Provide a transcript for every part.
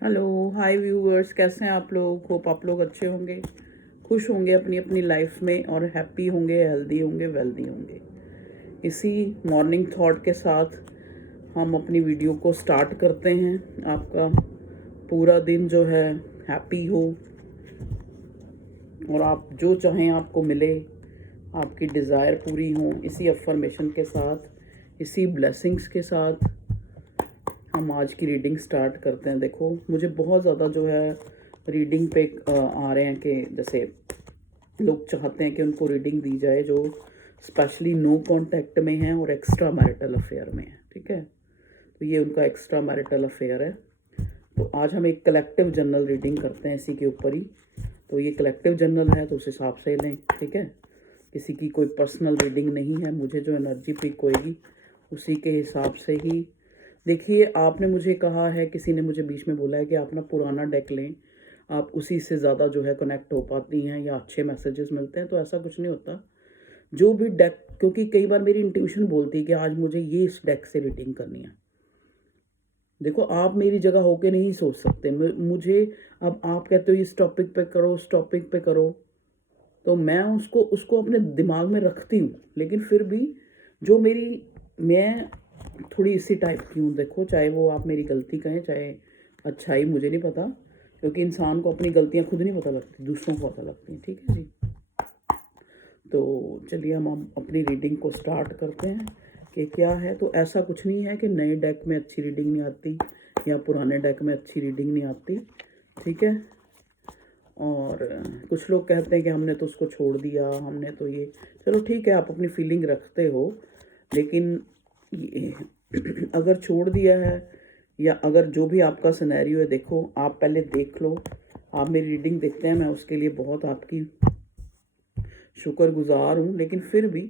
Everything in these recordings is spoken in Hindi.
हेलो, हाय व्यूअर्स, कैसे हैं आप लोग। होप आप लोग अच्छे होंगे, खुश होंगे अपनी अपनी लाइफ में, और हैप्पी होंगे, हेल्दी होंगे, वेल्दी होंगे। इसी मॉर्निंग थॉट के साथ हम अपनी वीडियो को स्टार्ट करते हैं। आपका पूरा दिन जो है हैप्पी हो, और आप जो चाहें आपको मिले, आपकी डिज़ायर पूरी हो। इसी अफर्मेशन के साथ, इसी ब्लेसिंग्स के साथ हम आज की रीडिंग स्टार्ट करते हैं। देखो, मुझे बहुत ज़्यादा जो है रीडिंग पे आ रहे हैं कि जैसे लोग चाहते हैं कि उनको रीडिंग दी जाए जो स्पेशली नो कांटेक्ट में है और एक्स्ट्रा मैरिटल अफेयर में है। ठीक है, तो ये उनका एक्स्ट्रा मैरिटल अफेयर है। तो आज हम एक कलेक्टिव जनरल रीडिंग करते हैं इसी के ऊपर ही। तो ये कलेक्टिव जनरल है तो उस हिसाब से लें, ठीक है। किसी की कोई पर्सनल रीडिंग नहीं है। मुझे जो एनर्जी पिक होएगी उसी के हिसाब से ही। देखिए, आपने मुझे कहा है, किसी ने मुझे बीच में बोला है कि आप ना पुराना डेक लें, आप उसी से ज़्यादा जो है कनेक्ट हो पाती हैं या अच्छे मैसेजेस मिलते हैं। तो ऐसा कुछ नहीं होता। जो भी डेक, क्योंकि कई बार मेरी इंट्यूशन बोलती है कि आज मुझे ये इस डेक से रीडिंग करनी है। देखो, आप मेरी जगह होके नहीं सोच सकते। मुझे, अब आप कहते हो इस टॉपिक पे करो, उस टॉपिक पे करो, तो मैं उसको उसको अपने दिमाग में रखती हूँ। लेकिन फिर भी जो मेरी, मैं थोड़ी इसी टाइप की हूँ। देखो, चाहे वो आप मेरी गलती कहें चाहे अच्छाई, मुझे नहीं पता, क्योंकि इंसान को अपनी गलतियाँ खुद नहीं पता लगती, दूसरों को पता लगती हैं। ठीक है जी। तो चलिए हम अपनी रीडिंग को स्टार्ट करते हैं कि क्या है। तो ऐसा कुछ नहीं है कि नए डेक में अच्छी रीडिंग नहीं आती या पुराने डेक में अच्छी रीडिंग नहीं आती। ठीक है। और कुछ लोग कहते हैं कि हमने तो उसको छोड़ दिया, हमने तो ये, चलो ठीक है, आप अपनी फीलिंग रखते हो। लेकिन ये अगर छोड़ दिया है या अगर जो भी आपका सिनेरियो है, देखो आप पहले देख लो। आप मेरी रीडिंग देखते हैं, मैं उसके लिए बहुत आपकी शुक्रगुजार हूँ। लेकिन फिर भी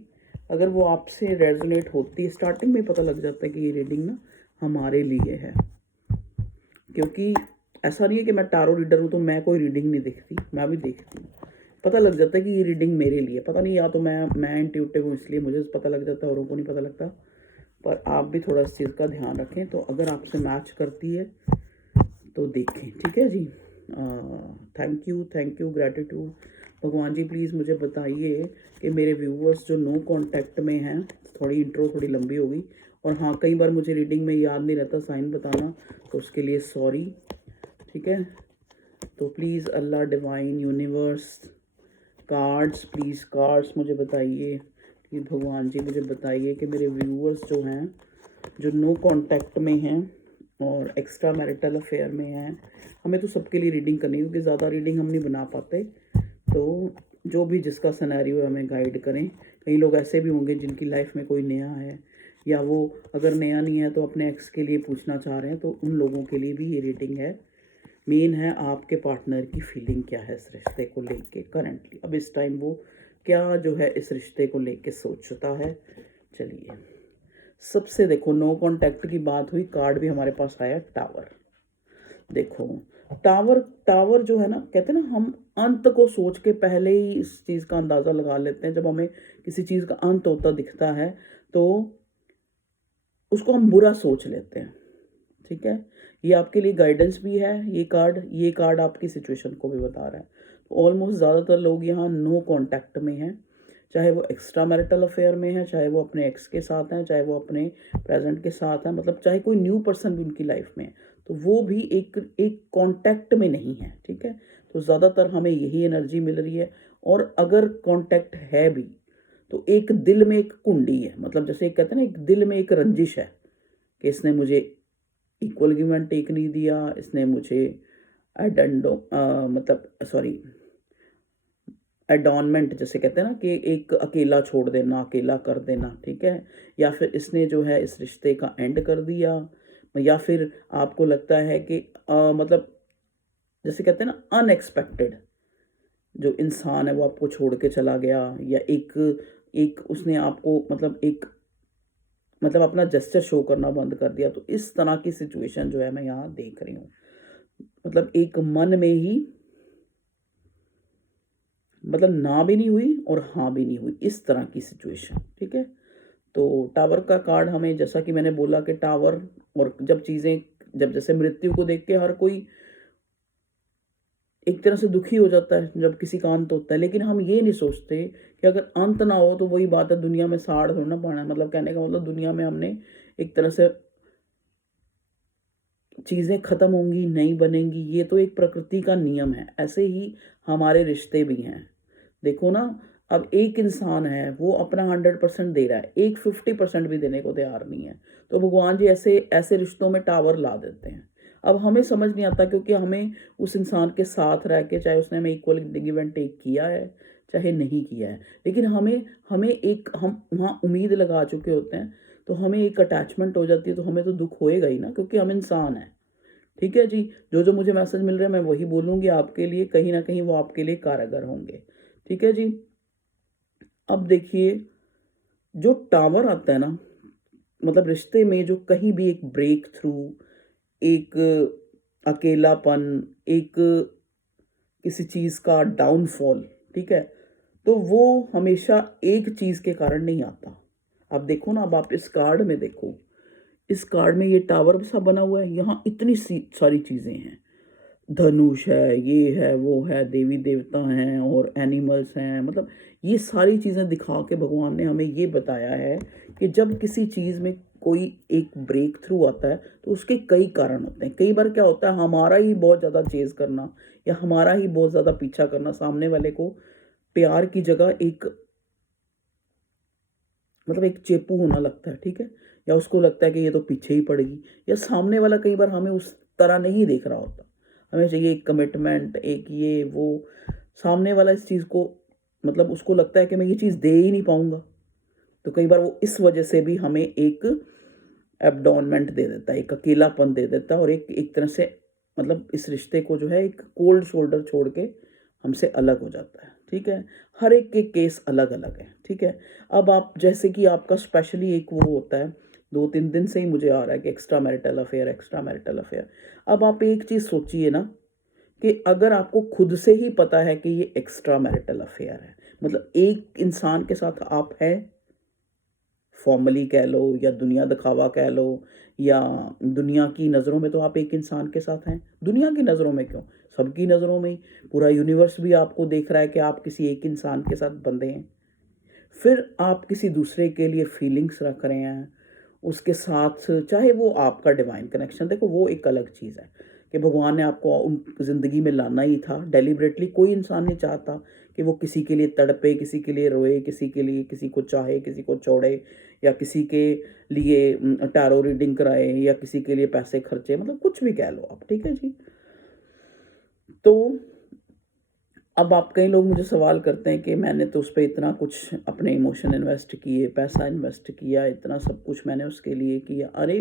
अगर वो आपसे रेजोनेट होती है, स्टार्टिंग में पता लग जाता है कि ये रीडिंग ना हमारे लिए है। क्योंकि ऐसा नहीं है कि मैं टारो रीडर हूँ तो मैं कोई रीडिंग नहीं देखती, मैं भी देखती हूँ। पता लग जाता है कि ये रीडिंग मेरे लिए, पता नहीं, या तो मैं इंट्यूटिव हूँ इसलिए मुझे पता लग जाता है, औरों को नहीं पता लगता। पर आप भी थोड़ा इस चीज़ का ध्यान रखें। तो अगर आपसे मैच करती है तो देखें। ठीक है जी। Thank you, gratitude. भगवान जी प्लीज़ मुझे बताइए कि मेरे व्यूअर्स जो नो कांटेक्ट में हैं, थोड़ी इंट्रो थोड़ी लंबी होगी, और हाँ, कई बार मुझे रीडिंग में याद नहीं रहता साइन बताना, तो उसके लिए सॉरी। ठीक है। तो please Allah, divine, universe, cards, please cards मुझे बताइए। प्लीज़ भगवान जी मुझे बताइए कि मेरे व्यूअर्स जो हैं, जो नो कांटेक्ट में हैं और एक्स्ट्रा मैरिटल अफेयर में हैं, हमें तो सबके लिए रीडिंग करनी है क्योंकि ज़्यादा रीडिंग हम नहीं बना पाते। तो जो भी जिसका सिनेरियो है हमें गाइड करें। कई लोग ऐसे भी होंगे जिनकी लाइफ में कोई नया है, या वो अगर नया नहीं है तो अपने एक्स के लिए पूछना चाह रहे हैं, तो उन लोगों के लिए भी ये रीडिंग है। मेन है आपके पार्टनर की फीलिंग क्या है इस रिश्ते को लेके करंटली, अब इस टाइम वो क्या जो है इस रिश्ते को लेके सोचता है। चलिए, सबसे देखो, नो कांटेक्ट की बात हुई, कार्ड भी हमारे पास आया टावर। देखो, टावर टावर जो है ना, कहते हैं ना, हम अंत को सोच के पहले ही इस चीज़ का अंदाज़ा लगा लेते हैं। जब हमें किसी चीज़ का अंत होता दिखता है तो उसको हम बुरा सोच लेते हैं। ठीक है। ये आपके लिए गाइडेंस भी है। ये कार्ड आपकी सिचुएशन को भी बता रहा है। तो ऑलमोस्ट ज़्यादातर लोग यहाँ नो कांटेक्ट में हैं, चाहे वो एक्स्ट्रा मैरिटल अफेयर में है, चाहे वो अपने एक्स के साथ हैं, चाहे वो अपने प्रेजेंट के साथ हैं, मतलब चाहे कोई न्यू पर्सन भी उनकी लाइफ में है, तो वो भी एक एक कांटेक्ट में नहीं है। ठीक है। तो ज़्यादातर हमें यही एनर्जी मिल रही है। और अगर कांटेक्ट है भी तो एक दिल में एक कुंडी है, मतलब जैसे एक कहते हैं ना, एक दिल में एक रंजिश है कि इसने मुझे इक्वल गिव एंड टेक नहीं दिया, इसने मुझे एडेंडो मतलब सॉरी एडॉनमेंट जैसे कहते हैं ना, कि एक अकेला छोड़ देना, अकेला कर देना। ठीक है। या फिर इसने जो है इस रिश्ते का एंड कर दिया, या फिर आपको लगता है कि मतलब जैसे कहते हैं ना, अनएक्सपेक्टेड जो इंसान है वो आपको छोड़ के चला गया, या एक एक उसने आपको मतलब अपना जेस्चर शो करना बंद कर दिया। तो इस तरह की सिचुएशन जो है मैं यहाँ देख रही हूँ। मतलब एक मन में ही, मतलब ना भी नहीं हुई और हाँ भी नहीं हुई, इस तरह की सिचुएशन। ठीक है। तो टावर का कार्ड हमें, जैसा कि मैंने बोला कि टावर, और जब चीज़ें जब जैसे मृत्यु को देख के हर कोई एक तरह से दुखी हो जाता है जब किसी का अंत होता है, लेकिन हम ये नहीं सोचते कि अगर अंत ना हो तो वही बात है, दुनिया में साड़ थोड़ा ना पाना है। मतलब कहने का मतलब दुनिया में हमने एक तरह से चीज़ें ख़त्म होंगी, नहीं बनेंगी, ये तो एक प्रकृति का नियम है। ऐसे ही हमारे रिश्ते भी हैं। देखो ना, अब एक इंसान है, वो अपना 100% दे रहा है, एक 50% भी देने को तैयार नहीं है। तो भगवान जी ऐसे ऐसे रिश्तों में टावर ला देते हैं। अब हमें समझ नहीं आता, क्योंकि हमें उस इंसान के साथ रह के, चाहे उसने हमें इक्वल गिव एंड टेक किया है, चाहे नहीं किया है, लेकिन हमें हमें एक हम वहाँ उम्मीद लगा चुके होते हैं, तो हमें एक अटैचमेंट हो जाती है, तो हमें तो दुःख होएगा ही ना, क्योंकि हम इंसान हैं। ठीक है जी, जो मुझे मैसेज मिल रहे हैं मैं वही बोलूँगी आपके लिए, कहीं न कहीं वो आपके लिए कारगर होंगे। ठीक है जी? अब देखिए, जो टावर आता है ना, मतलब रिश्ते में जो कहीं भी एक ब्रेक थ्रू, एक अकेलापन, एक किसी चीज़ का डाउनफॉल, ठीक है? तो वो हमेशा एक चीज़ के कारण नहीं आता। अब देखो ना, अब आप इस कार्ड में देखो, इस कार्ड में ये टावर सा बना हुआ है, यहाँ इतनी सी सारी चीज़ें हैं। धनुष है, ये है, वो है, देवी-देवता हैं और एनिमल्स हैं। मतलब ये सारी चीज़ें दिखा के भगवान ने हमें ये बताया है कि जब किसी चीज़ में कोई एक ब्रेक थ्रू आता है, तो उसके कई कारण होते हैं। कई बार क्या होता है, हमारा ही बहुत ज़्यादा चेज़ करना या हमारा ही बहुत ज़्यादा पीछा करना, सामने वाले को प्यार की जगह एक मतलब एक चेपू होना लगता है, ठीक है? या उसको लगता है कि ये तो पीछे ही पड़ेगी, या सामने वाला कई बार हमें उस तरह नहीं देख रहा होता। हमें चाहिए एक कमिटमेंट, एक ये वो, सामने वाला इस चीज़ को मतलब उसको लगता है कि मैं ये चीज़ दे ही नहीं पाऊँगा। तो कई बार वो इस वजह से भी हमें एक एब्डॉनमेंट दे देता है, एक अकेलापन दे देता है, और एक एक तरह से मतलब इस रिश्ते को जो है एक कोल्ड शोल्डर छोड़ के हमसे अलग हो जाता है। ठीक है? हर एक के केस अलग-अलग है। ठीक है? अब आप जैसे कि आपका स्पेशली एक वो होता है, 2-3 दिन से ही मुझे आ रहा है कि extra marital affair, extra marital affair. अब आप एक चीज़ सोचिए ना, कि अगर आपको खुद से ही पता है कि ये एक्स्ट्रा मैरिटल अफेयर है, मतलब एक इंसान के साथ आप हैं, फॉर्मली कह लो या दुनिया दिखावा कह लो, या दुनिया की नज़रों में तो आप एक इंसान के साथ हैं। दुनिया की नज़रों में क्यों? सबकी नज़रों में ही पूरा यूनिवर्स भी आपको देख रहा है कि आप किसी एक इंसान के साथ बंधे हैं। फिर आप किसी दूसरे के लिए फीलिंग्स रख रहे हैं, उसके साथ, चाहे वो आपका डिवाइन कनेक्शन, देखो वो एक अलग चीज़ है कि भगवान ने आपको उन ज़िंदगी में लाना ही था डेलिबरेटली। कोई इंसान नहीं चाहता कि वो किसी के लिए तड़पे, किसी के लिए रोए, किसी के लिए किसी को चाहे, किसी को छोड़े, या किसी के लिए टैरो रीडिंग कराए, या किसी के लिए पैसे खर्चे, मतलब कुछ भी कह लो आप। ठीक है जी? तो अब आप, कई लोग मुझे सवाल करते हैं कि मैंने तो उस पे इतना कुछ अपने इमोशन इन्वेस्ट किए, पैसा इन्वेस्ट किया, इतना सब कुछ मैंने उसके लिए किया। अरे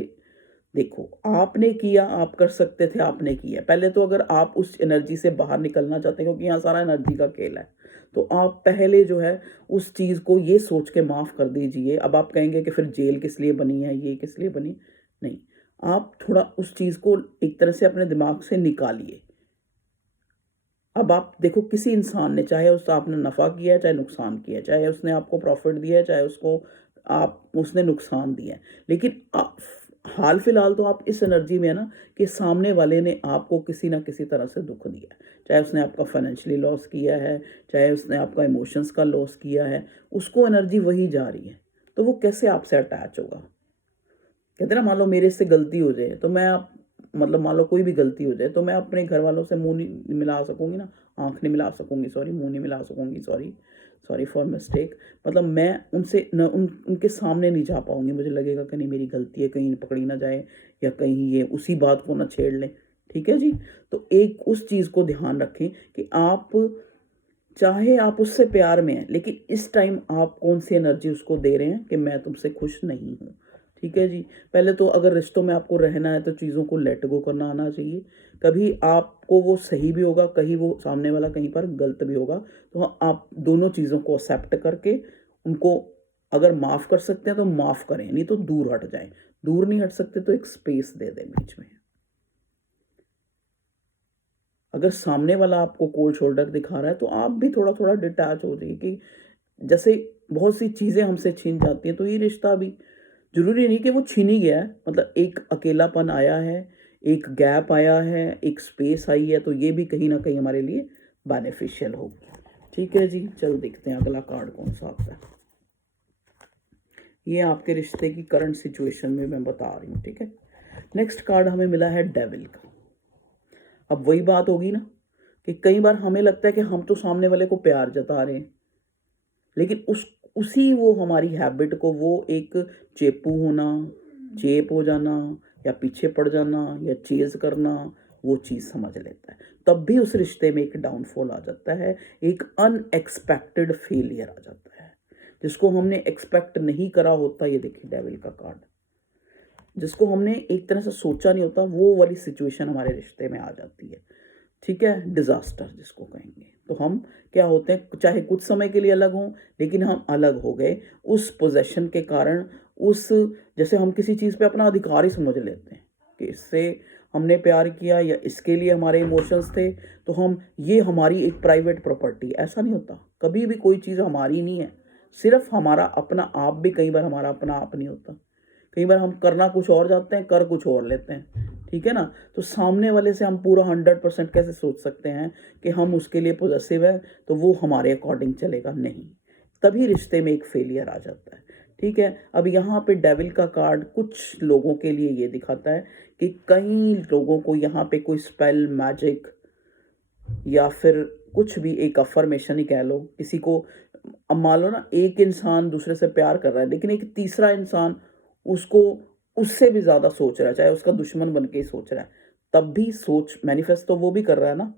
देखो, आपने किया, आप कर सकते थे, आपने किया। पहले तो अगर आप उस एनर्जी से बाहर निकलना चाहते हैं, क्योंकि यहाँ सारा एनर्जी का खेल है, तो आप पहले जो है उस चीज़ को ये सोच के माफ़ कर दीजिए। अब आप कहेंगे कि फिर जेल किस लिए बनी है, ये किस लिए बनी? नहीं, आप थोड़ा उस चीज़ को एक तरह से अपने दिमाग से निकालिए। अब आप देखो, किसी इंसान ने, चाहे उससे आपने नफ़ा किया है, चाहे नुकसान किया है, चाहे उसने आपको प्रॉफ़िट दिया है, चाहे उसने नुकसान दिया है। लेकिन हाल फिलहाल तो आप इस एनर्जी में है ना, कि सामने वाले ने आपको किसी न किसी तरह से दुःख दिया है। चाहे उसने आपका फाइनेंशियली लॉस किया है, चाहे उसने आपका इमोशंस का लॉस किया है, उसको एनर्जी वही जा रही है। तो वो कैसे आपसे अटैच होगा? कहते हैं ना, मान लो मेरे से गलती हो जाए, तो मैं आप मतलब मान लो कोई भी गलती हो जाए, तो मैं अपने घर वालों से मुँह नहीं मिला सकूँगी ना, आँख नहीं मिला सकूँगी, सॉरी, मुँह नहीं मिला सकूँगी, सॉरी, सॉरी फॉर मिस्टेक। मतलब मैं उनसे न उनके सामने नहीं जा पाऊँगी, मुझे लगेगा कि नहीं मेरी गलती है, कहीं पकड़ी ना जाए, या कहीं ये उसी बात को ना छेड़ लें। ठीक है जी? तो एक उस चीज़ को ध्यान रखें कि आप, चाहे आप उससे प्यार में हैं, लेकिन इस टाइम आप कौन-सी एनर्जी उसको दे रहे हैं कि मैं तुमसे खुश नहीं हूँ। ठीक है जी? पहले तो अगर रिश्तों में आपको रहना है, तो चीज़ों को लेट गो करना आना चाहिए। कभी आपको वो सही भी होगा, कहीं वो सामने वाला कहीं पर गलत भी होगा। तो आप दोनों चीज़ों को एक्सेप्ट करके उनको अगर माफ़ कर सकते हैं तो माफ़ करें, नहीं तो दूर हट जाएँ। दूर नहीं हट सकते तो एक स्पेस दे दें बीच में। अगर सामने वाला आपको कोल्ड शोल्डर दिखा रहा है, तो आप भी थोड़ा-थोड़ा डिटैच हो जाइए, कि जैसे बहुत सी चीज़ें हमसे छीन जाती हैं, तो ये रिश्ता भी ज़रूरी नहीं कि वो छीन ही गया है। मतलब एक अकेलापन आया है, एक गैप आया है, एक स्पेस आई है, तो ये भी कहीं ना कहीं हमारे लिए बेनिफिशियल होगी। ठीक है जी, चल देखते हैं अगला कार्ड कौन सा आता है। ये आपके रिश्ते की करंट सिचुएशन में मैं बता रही हूँ। ठीक है, नेक्स्ट कार्ड हमें मिला है डेविल का। अब वही बात होगी ना कि कई बार हमें लगता है कि हम तो सामने वाले को प्यार जता रहे हैं, लेकिन उसी वो हमारी हैबिट को वो एक चेपू होना, चेप हो जाना, या पीछे पड़ जाना, या चेज करना, वो चीज़ समझ लेता है। तब भी उस रिश्ते में एक डाउनफॉल आ जाता है, एक अनएक्सपेक्टेड फेलियर आ जाता है, जिसको हमने एक्सपेक्ट नहीं करा होता। ये देखिए डेविल का कार्ड, जिसको हमने एक तरह से सोचा नहीं होता, वो वाली सिचुएशन हमारे रिश्ते में आ जाती है। ठीक है, डिजास्टर जिसको कहेंगे। तो हम क्या होते हैं, चाहे कुछ समय के लिए अलग हों, लेकिन हम अलग हो गए उस पोजेशन के कारण। उस जैसे हम किसी चीज़ पे अपना अधिकार ही समझ लेते हैं कि इससे हमने प्यार किया या इसके लिए हमारे इमोशंस थे, तो हम ये हमारी एक प्राइवेट प्रॉपर्टी। ऐसा नहीं होता, कभी भी कोई चीज़ हमारी नहीं है। सिर्फ हमारा अपना आप भी कई बार हमारा अपना आप नहीं होता। कई बार हम करना कुछ और जाते हैं, कर कुछ और लेते हैं। ठीक है ना, तो सामने वाले से हम पूरा 100% कैसे सोच सकते हैं कि हम उसके लिए पॉजिटिव है, तो वो हमारे अकॉर्डिंग चलेगा नहीं। तभी रिश्ते में एक फेलियर आ जाता है। ठीक है, अब यहाँ पे डेविल का कार्ड कुछ लोगों के लिए ये दिखाता है कि कई लोगों को यहाँ पे कोई स्पेल, मैजिक, या फिर कुछ भी एक अफर्मेशन ही कह लो। किसी को, अब मान लो ना, एक इंसान दूसरे से प्यार कर रहा है, लेकिन एक तीसरा इंसान उसको उससे भी ज़्यादा सोच रहा है, चाहे उसका दुश्मन बन के ही सोच रहा है, तब भी सोच मैनिफेस्ट तो वो भी कर रहा है ना।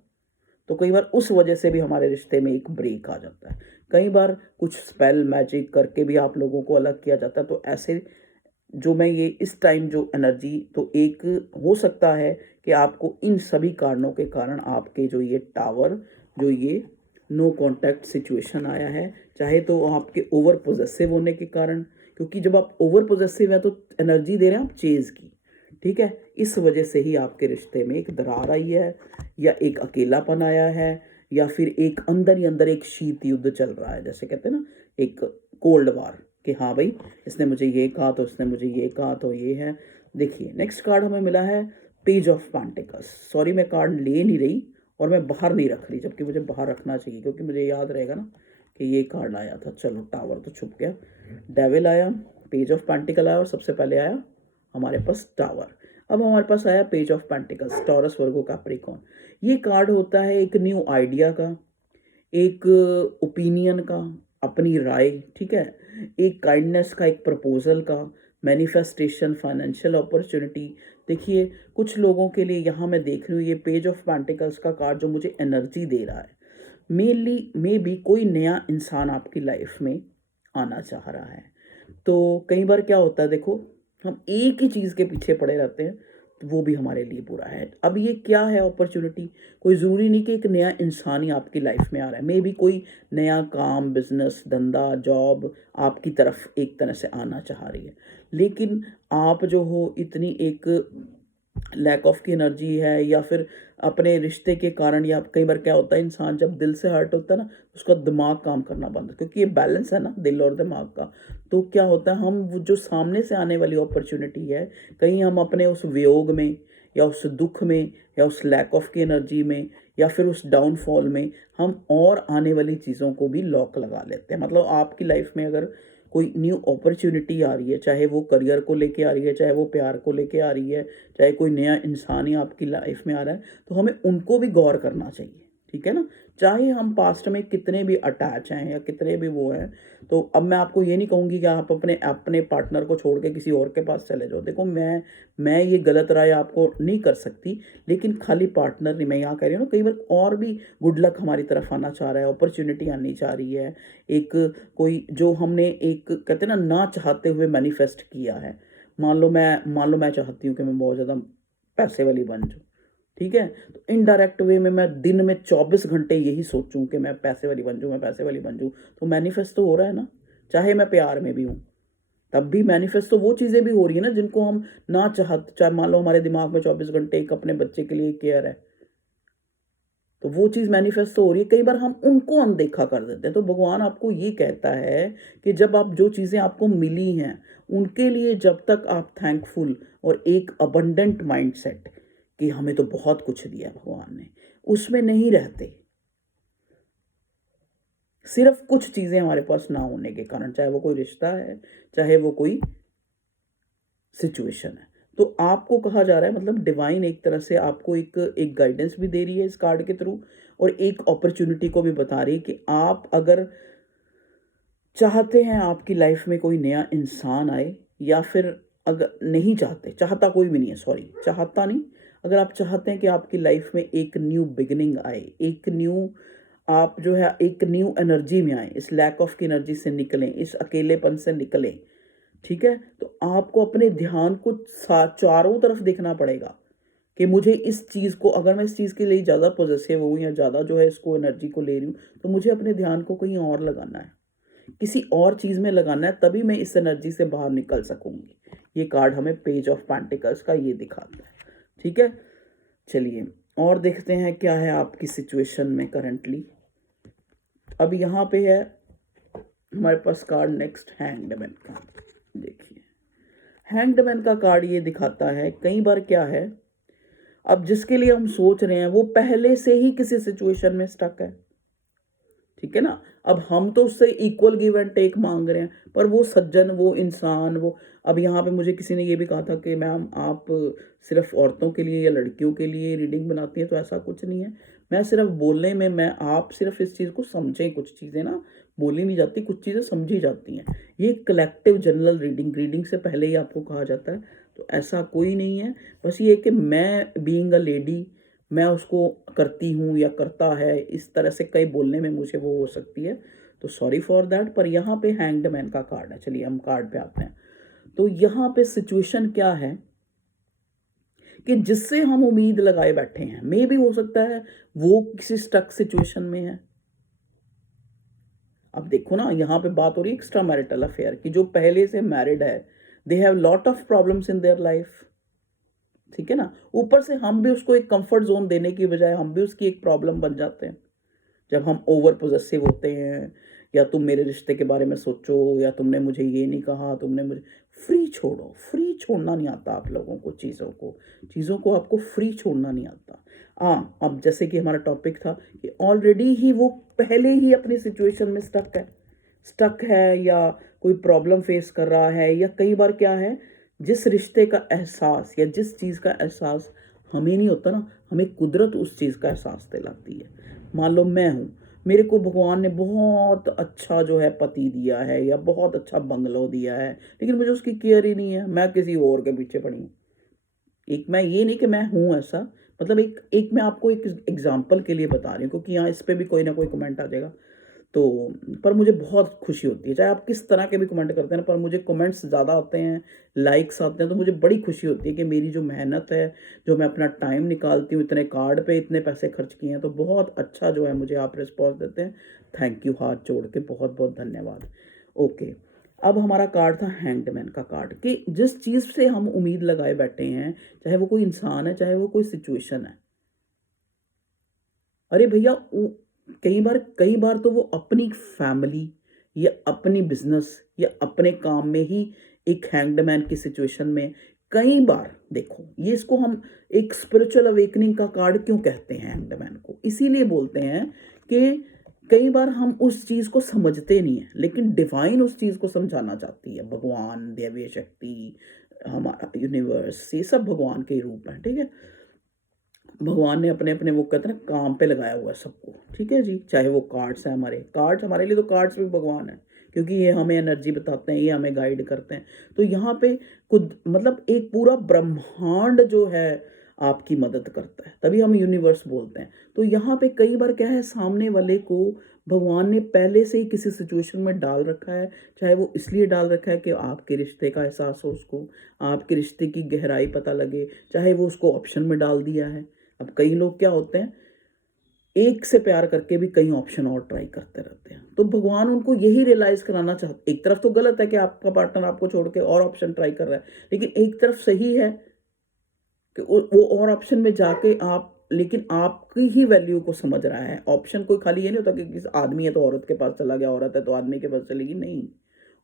तो कई बार उस वजह से भी हमारे रिश्ते में एक ब्रेक आ जाता है। कई बार कुछ स्पेल मैजिक करके भी आप लोगों को अलग किया जाता है। तो ऐसे जो मैं ये इस टाइम जो एनर्जी, तो एक हो सकता है कि आपको इन सभी कारणों के कारण आपके जो ये टावर, जो ये नो कांटेक्ट सिचुएशन आया है, चाहे तो आपके ओवर पोजेसिव होने के कारण, क्योंकि जब आप ओवर पोजेसिव है तो एनर्जी दे रहे हैं आप चेज की। ठीक है, इस वजह से ही आपके रिश्ते में एक दरार आई है, या एक अकेलापन आया है, या फिर एक अंदर ही अंदर एक शीत युद्ध चल रहा है, जैसे कहते हैं ना, एक कोल्ड वार, कि हाँ भाई इसने मुझे ये कहा तो इसने मुझे ये कहा, तो ये है। देखिए नेक्स्ट कार्ड हमें मिला है पेज ऑफ पेंटिकल्स। सॉरी मैं कार्ड ले नहीं रही और मैं बाहर नहीं रख रही, जबकि मुझे बाहर रखना चाहिए, क्योंकि मुझे याद रहेगा ना कि ये कार्ड आया था। चलो, टावर तो छुप गया, डेविल आया, पेज ऑफ पेंटिकल आया, और सबसे पहले आया हमारे पास टावर। अब हमारे पास आया page of pentacles, taurus, Virgo, Capricorn. ये कार्ड होता है एक न्यू आइडिया का, एक ओपिनियन का, अपनी राय। ठीक है, एक काइंडनेस का, एक प्रपोजल का, मैनिफेस्टेशन, फाइनेंशियल अपॉर्चुनिटी। देखिए कुछ लोगों के लिए यहाँ मैं देख रही हूँ ये पेज ऑफ पेंटिकल्स का कार्ड जो मुझे एनर्जी दे रहा है, मेनली मे बी कोई नया इंसान आपकी लाइफ में आना चाह रहा है। तो कई बार क्या होता है, देखो हम एक ही चीज़ के पीछे पड़े रहते हैं, तो वो भी हमारे लिए बुरा है। अब ये क्या है अपॉर्चुनिटी, कोई ज़रूरी नहीं कि एक नया इंसान ही आपकी लाइफ में आ रहा है। मे बी कोई नया काम, बिजनेस, धंधा, जॉब आपकी तरफ एक तरह से आना चाह रही है, लेकिन आप जो हो इतनी एक लैक ऑफ की एनर्जी है, या फिर अपने रिश्ते के कारण, या कई बार क्या होता है इंसान जब दिल से हर्ट होता है ना, उसका दिमाग काम करना बंद, क्योंकि ये बैलेंस है ना दिल और दिमाग का। तो क्या होता है, हम वो जो सामने से आने वाली अपॉर्चुनिटी है, कहीं हम अपने उस वियोग में, या उस दुख में, या उस लैक ऑफ की एनर्जी में, या फिर उस डाउनफॉल में हम और आने वाली चीज़ों को भी लॉक लगा लेते हैं। मतलब आपकी लाइफ में अगर कोई न्यू अपॉर्चुनिटी आ रही है, चाहे वो करियर को लेके आ रही है, चाहे वो प्यार को लेके आ रही है, चाहे कोई नया इंसान ही आपकी लाइफ में आ रहा है, तो हमें उनको भी गौर करना चाहिए। ठीक है ना, चाहे हम पास्ट में कितने भी अटैच हैं या कितने भी वो हैं। तो अब मैं आपको ये नहीं कहूँगी कि आप अपने अपने पार्टनर को छोड़ के किसी और के पास चले जाओ। देखो मैं ये गलत राय आपको नहीं कर सकती, लेकिन खाली पार्टनर नहीं, मैं यहाँ कह रही हूँ ना, कई बार और भी गुड लक हमारी तरफ आना चाह रहा है, अपॉर्चुनिटी आनी चाह रही है, एक कोई जो हमने एक कहते हैं ना ना चाहते हुए मैनिफेस्ट किया है। मान लो मैं चाहती हूँ कि मैं बहुत ज़्यादा पैसे वाली बन जाऊँ। ठीक है, तो इनडायरेक्ट वे में मैं दिन में 24 घंटे यही सोचूं कि मैं पैसे वाली बन जाऊँ, मैं पैसे वाली बन जाऊँ, तो मैनिफेस्ट तो हो रहा है ना। चाहे मैं प्यार में भी हूँ, तब भी मैनिफेस्ट तो वो चीज़ें भी हो रही है ना जिनको हम ना चाहे मान लो हमारे दिमाग में 24 घंटे एक अपने बच्चे के लिए केयर है, तो वो चीज़ मैनिफेस्ट तो हो रही है। कई बार हम उनको अनदेखा कर देते हैं। तो भगवान आपको ये कहता है कि जब आप जो चीज़ें आपको मिली हैं, उनके लिए जब तक आप थैंकफुल और एक अबंडेंट माइंडसेट, कि हमें तो बहुत कुछ दिया भगवान ने, उसमें नहीं रहते। सिर्फ कुछ चीज़ें हमारे पास ना होने के कारण, चाहे वो कोई रिश्ता है, चाहे वो कोई सिचुएशन है, तो आपको कहा जा रहा है, मतलब डिवाइन एक तरह से आपको एक एक गाइडेंस भी दे रही है इस कार्ड के थ्रू, और एक अपॉर्चुनिटी को भी बता रही है कि आप अगर चाहते हैं आपकी लाइफ में कोई नया इंसान आए, या फिर अगर नहीं चाहते, चाहता कोई भी नहीं है, सॉरी, चाहता नहीं, अगर आप चाहते हैं कि आपकी लाइफ में एक न्यू बिगिनिंग आए, एक न्यू, आप जो है एक न्यू एनर्जी में आए, इस लैक ऑफ की एनर्जी से निकलें, इस अकेलेपन से निकलें, ठीक है, तो आपको अपने ध्यान को चारों तरफ देखना पड़ेगा कि मुझे इस चीज़ को, अगर मैं इस चीज़ के लिए ज़्यादा पॉजिटिव हूँ या ज़्यादा जो है इसको एनर्जी को ले रही हूँ, तो मुझे अपने ध्यान को कहीं और लगाना है, किसी और चीज़ में लगाना है, तभी मैं इस एनर्जी से बाहर निकल सकूंगी। ये कार्ड हमें पेज ऑफ पेंटिकल्स का ये दिखाता है, ठीक है। चलिए और देखते हैं क्या है आपकी सिचुएशन में करंटली। अब यहाँ पे है हमारे पास कार्ड नेक्स्ट हैंग्ड मैन का। देखिए हैंग्ड मैन का कार्ड ये दिखाता है, कई बार क्या है, अब जिसके लिए हम सोच रहे हैं वो पहले से ही किसी सिचुएशन में स्टक है, ठीक है ना। अब हम तो उससे इक्वल गिव एंड टेक मांग रहे हैं, पर वो सज्जन, वो इंसान, वो, अब यहाँ पे मुझे किसी ने ये भी कहा था कि मैम आप सिर्फ औरतों के लिए या लड़कियों के लिए रीडिंग बनाती हैं, तो ऐसा कुछ नहीं है। मैं सिर्फ बोलने में, मैं आप सिर्फ इस चीज़ को समझें, कुछ चीज़ें ना बोली नहीं जाती, कुछ चीज़ें समझी जाती हैं। ये कलेक्टिव जनरल रीडिंग से पहले ही आपको कहा जाता है, तो ऐसा कोई नहीं है। बस ये कि मैं बीइंग अ लेडी, मैं उसको करती हूँ या करता है, इस तरह से कई बोलने में मुझे वो हो सकती है, तो सॉरी फॉर दैट। पर यहाँ पे हैंग्ड मैन का कार्ड है। चलिए हम कार्ड पे आते हैं। तो यहाँ पे सिचुएशन क्या है कि जिससे हम उम्मीद लगाए बैठे हैं, मे भी हो सकता है वो किसी स्टक सिचुएशन में है। अब देखो ना, यहाँ पे बात हो रही है एक्स्ट्रा मैरिटल अफेयर की, जो पहले से मैरिड है, they have lot of problems in their life, ठीक है ना। ऊपर से हम भी उसको एक कंफर्ट जोन देने की बजाय हम भी उसकी एक प्रॉब्लम बन जाते हैं, जब हम ओवर पोजेसिव होते हैं, या तुम मेरे रिश्ते के बारे में सोचो, या तुमने मुझे ये नहीं कहा, तुमने मुझे, फ्री छोड़ो, फ्री छोड़ना नहीं आता आप लोगों को, चीज़ों को आपको फ्री छोड़ना नहीं आता। हाँ, अब जैसे कि हमारा टॉपिक था कि ऑलरेडी ही वो पहले ही अपनी सिचुएशन में स्टक है या कोई प्रॉब्लम फेस कर रहा है, या कई बार क्या है, जिस रिश्ते का एहसास या जिस चीज़ का एहसास हमें नहीं होता ना, हमें कुदरत उस चीज़ का एहसास दिलाती है। मान लो मैं हूँ, मेरे को भगवान ने बहुत अच्छा जो है पति दिया है या बहुत अच्छा बंगलो दिया है, लेकिन मुझे उसकी केयर ही नहीं है, मैं किसी और के पीछे पड़ी हूँ। एक, मैं ये नहीं कि मैं हूँ ऐसा, मतलब एक एक मैं आपको एक एग्जांपल के लिए बता रही हूँ, क्योंकि यहाँ इस पे भी कोई ना कोई कमेंट आ जाएगा। तो पर मुझे बहुत खुशी होती है, चाहे आप किस तरह के भी कमेंट करते हैं ना, पर मुझे कमेंट्स ज़्यादा आते हैं, लाइक्स आते हैं, तो मुझे बड़ी खुशी होती है कि मेरी जो मेहनत है, जो मैं अपना टाइम निकालती हूँ, इतने कार्ड पे इतने पैसे खर्च किए हैं, तो बहुत अच्छा जो है मुझे आप रिस्पॉन्स देते हैं। थैंक यू, हाथ जोड़ के बहुत बहुत धन्यवाद। ओके, अब हमारा कार्ड था हैंगमैन का कार्ड, कि जिस चीज़ से हम उम्मीद लगाए बैठे हैं, चाहे वो कोई इंसान है, चाहे वो कोई सिचुएशन है, अरे भैया कई बार तो वो अपनी फैमिली या अपनी बिजनेस या अपने काम में ही एक हैंग्ड मैन की सिचुएशन में, कई बार देखो, ये इसको हम एक स्पिरिचुअल अवेकनिंग का कार्ड क्यों कहते हैं हैंग्ड मैन को, इसीलिए बोलते हैं कि कई बार हम उस चीज को समझते नहीं है, लेकिन डिवाइन उस चीज को समझाना चाहती है। भगवान, दैवीय शक्ति, हमारा यूनिवर्स, ये सब भगवान के रूप हैं, ठीक है। भगवान ने अपने अपने वो कहते हैं ना काम पे लगाया हुआ है सबको, ठीक है जी। चाहे वो कार्ड्स हैं, हमारे कार्ड्स, हमारे लिए तो कार्ड्स भी भगवान है, क्योंकि ये हमें एनर्जी बताते हैं, ये हमें गाइड करते हैं। तो यहाँ पे खुद मतलब एक पूरा ब्रह्मांड जो है आपकी मदद करता है, तभी हम यूनिवर्स बोलते हैं। तो यहाँ पे कई बार क्या है, सामने वाले को भगवान ने पहले से ही किसी सिचुएशन में डाल रखा है, चाहे वो इसलिए डाल रखा है कि आपके रिश्ते का एहसास हो उसको, आपके रिश्ते की गहराई पता लगे, चाहे वो उसको ऑप्शन में डाल दिया है। अब कई लोग क्या होते हैं, एक से प्यार करके भी कई ऑप्शन और ट्राई करते रहते हैं, तो भगवान उनको यही रियलाइज कराना चाहते, एक तरफ तो गलत है कि आपका पार्टनर आपको छोड़ के और ऑप्शन ट्राई कर रहा है, लेकिन एक तरफ सही है कि वो और ऑप्शन में जाके आप, लेकिन आपकी ही वैल्यू को समझ रहा है। ऑप्शन कोई खाली ये नहीं होता कि किसी आदमी है तो औरत के पास चला गया, औरत है तो आदमी के पास चलेगी, नहीं।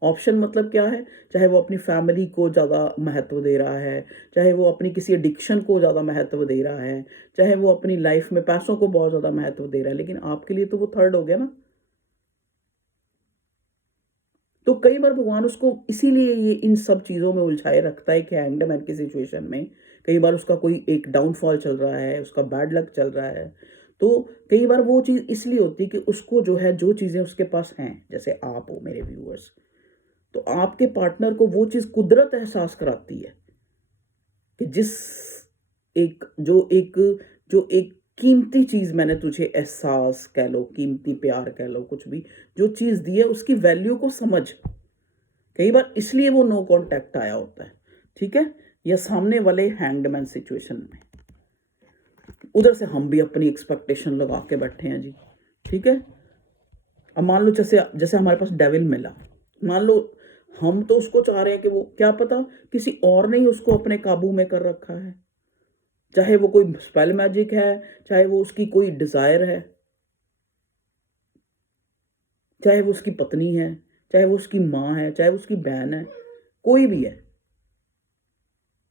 ऑप्शन मतलब क्या है, चाहे वो अपनी फैमिली को ज़्यादा महत्व दे रहा है, चाहे वो अपनी किसी एडिक्शन को ज़्यादा महत्व दे रहा है, चाहे वो अपनी लाइफ में पैसों को बहुत ज़्यादा महत्व दे रहा है, लेकिन आपके लिए तो वो थर्ड हो गया ना। तो कई बार भगवान उसको इसीलिए ये इन सब चीज़ों में उलझाए रखता है कि हैंग्ड मैन की सिचुएशन में कई बार उसका कोई एक डाउनफॉल चल रहा है, उसका बैड लक चल रहा है। तो कई बार वो चीज़ इसलिए होती है कि उसको जो है, जो चीज़ें उसके पास हैं, जैसे आप हो मेरे व्यूअर्स, तो आपके पार्टनर को वो चीज़ कुदरत एहसास कराती है कि जो एक कीमती चीज़ मैंने तुझे एहसास कह लो, कीमती प्यार कह लो, कुछ भी, जो चीज़ दी है उसकी वैल्यू को समझ। कई बार इसलिए वो नो कांटेक्ट आया होता है, ठीक है? या सामने वाले हैंगड सिचुएशन में, उधर से हम भी अपनी एक्सपेक्टेशन लगा के बैठे हैं जी, ठीक है? अब मान लो जैसे जैसे हमारे पास डेविल मिला, मान लो हम तो उसको चाह रहे हैं कि वो, क्या पता किसी और ने ही उसको अपने काबू में कर रखा है, चाहे वो कोई स्पेल मैजिक है, चाहे वो उसकी कोई डिजायर है, चाहे वो उसकी पत्नी है, चाहे वो उसकी माँ है, चाहे वो उसकी बहन है, कोई भी है,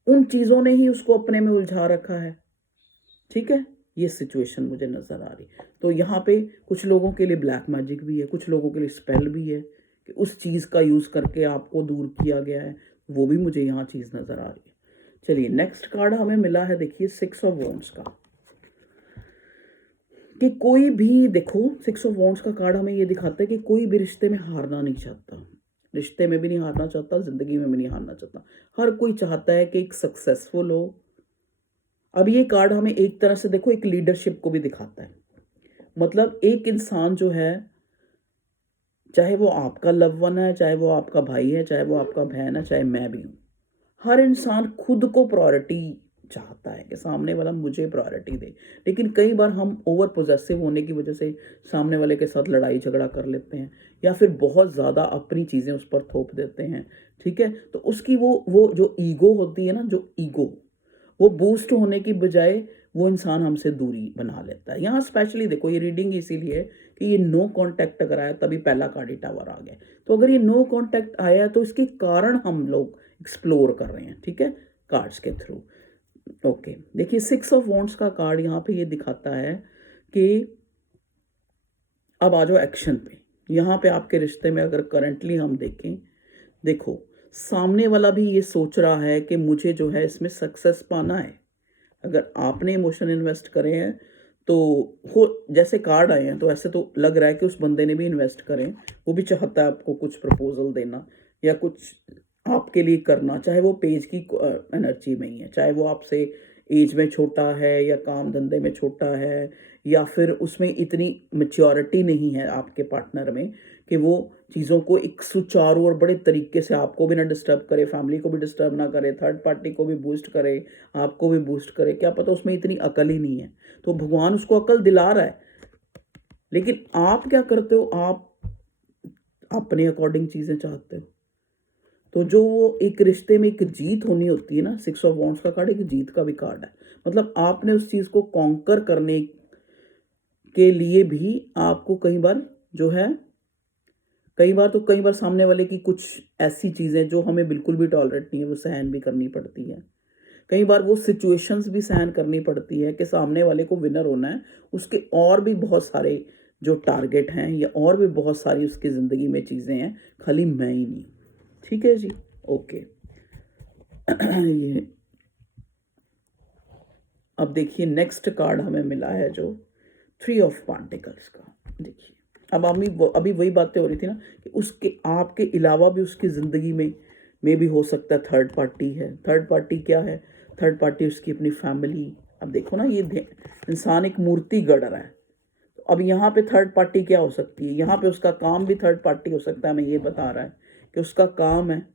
उन चीजों ने ही उसको अपने में उलझा रखा है, ठीक है? ये सिचुएशन मुझे नजर आ रही। तो यहाँ पे कुछ लोगों के लिए ब्लैक मैजिक भी है, कुछ लोगों के लिए स्पेल भी है कि उस चीज का यूज करके आपको दूर किया गया है, वो भी मुझे यहाँ चीज नजर आ रही है। चलिए नेक्स्ट कार्ड हमें मिला है, देखिए 6 ऑफ वॉन्ड्स का, कि कोई भी, देखो 6 ऑफ वॉन्ड्स का कार्ड हमें ये दिखाता है कि कोई भी रिश्ते में हारना नहीं चाहता, रिश्ते में भी नहीं हारना चाहता, जिंदगी में भी नहीं हारना चाहता। हर कोई चाहता है कि एक सक्सेसफुल हो। अब ये कार्ड हमें एक तरह से देखो एक लीडरशिप को भी दिखाता है, मतलब एक इंसान जो है, चाहे वो आपका लव वन है, चाहे वो आपका भाई है, चाहे वो आपका बहन है, चाहे मैं भी हूँ, हर इंसान खुद को प्रायोरिटी चाहता है कि सामने वाला मुझे प्रायोरिटी दे। लेकिन कई बार हम ओवर पोजेसिव होने की वजह से सामने वाले के साथ लड़ाई झगड़ा कर लेते हैं, या फिर बहुत ज़्यादा अपनी चीज़ें उस पर थोप देते हैं, ठीक है? तो उसकी वो जो ईगो होती है ना, जो ईगो, वो बूस्ट होने की बजाय वो इंसान हमसे दूरी बना लेता है। यहाँ स्पेशली देखो ये रीडिंग इसीलिए है कि ये नो कांटेक्ट अगर आया, तभी पहला कार्ड ही टावर आ गया। तो अगर ये नो कांटेक्ट आया तो इसके कारण हम लोग एक्सप्लोर कर रहे हैं, ठीक है, कार्ड्स के थ्रू। ओके, देखिए 6 ऑफ वॉन्ड्स का कार्ड यहाँ पे ये दिखाता है कि अब आ जाओ एक्शन पे। यहाँ पे आपके रिश्ते में अगर करंटली हम देखें, देखो सामने वाला भी ये सोच रहा है कि मुझे जो है इसमें सक्सेस पाना है। अगर आपने इमोशन इन्वेस्ट करे हैं तो हो, जैसे कार्ड आए हैं तो ऐसे तो लग रहा है कि उस बंदे ने भी इन्वेस्ट करें, वो भी चाहता है आपको कुछ प्रपोजल देना या कुछ आपके लिए करना, चाहे वो पेज की एनर्जी में ही है, चाहे वो आपसे एज में छोटा है या काम धंधे में छोटा है, या फिर उसमें इतनी मेच्योरिटी नहीं है आपके पार्टनर में कि वो चीज़ों को एक सुचारू और बड़े तरीके से आपको भी ना डिस्टर्ब करे, फैमिली को भी डिस्टर्ब ना करे, थर्ड पार्टी को भी बूस्ट करे, आपको भी बूस्ट करे, क्या पता उसमें इतनी अकल ही नहीं है। तो भगवान उसको अकल दिला रहा है, लेकिन आप क्या करते हो, आप अपने अकॉर्डिंग चीज़ें चाहते हो। तो जो वो एक रिश्ते में एक जीत होनी होती है ना, 6 ऑफ वॉन्ड्स का कार्ड एक जीत का भी कार्ड है। मतलब आपने उस चीज़ को कॉन्कर करने के लिए भी आपको कई बार जो है, कई बार सामने वाले की कुछ ऐसी चीज़ें जो हमें बिल्कुल भी टॉलरेट नहीं है, वो सहन भी करनी पड़ती है। कई बार वो सिचुएशंस भी सहन करनी पड़ती है कि सामने वाले को विनर होना है, उसके और भी बहुत सारे जो टारगेट हैं या और भी बहुत सारी उसकी ज़िंदगी में चीज़ें हैं, खाली मैं ही नहीं। ठीक है जी, ओके। ये अब देखिए नेक्स्ट कार्ड हमें मिला है जो 3 ऑफ पेंटिकल्स का। देखिए अब अभी वही बातें हो रही थी ना कि उसके आपके अलावा भी उसकी ज़िंदगी में भी हो सकता है थर्ड पार्टी है। थर्ड पार्टी क्या है? थर्ड पार्टी उसकी अपनी फैमिली। अब देखो ना, ये इंसान एक मूर्ति गढ़ रहा है, तो अब यहाँ पे थर्ड पार्टी क्या हो सकती है? यहाँ पे उसका काम भी थर्ड पार्टी हो सकता है। मैं ये बता रहा है कि उसका काम है,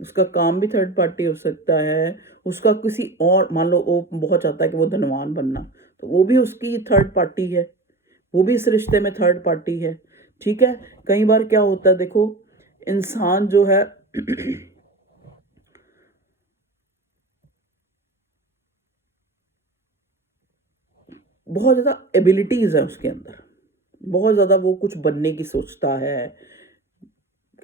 उसका काम भी थर्ड पार्टी हो सकता है। उसका किसी और, मान लो वो बहुत चाहता है कि वो धनवान बनना, तो वो भी उसकी थर्ड पार्टी है, वो भी इस रिश्ते में थर्ड पार्टी है। ठीक है, कई बार क्या होता है, देखो इंसान जो है बहुत ज़्यादा एबिलिटीज़ है उसके अंदर, बहुत ज़्यादा वो कुछ बनने की सोचता है,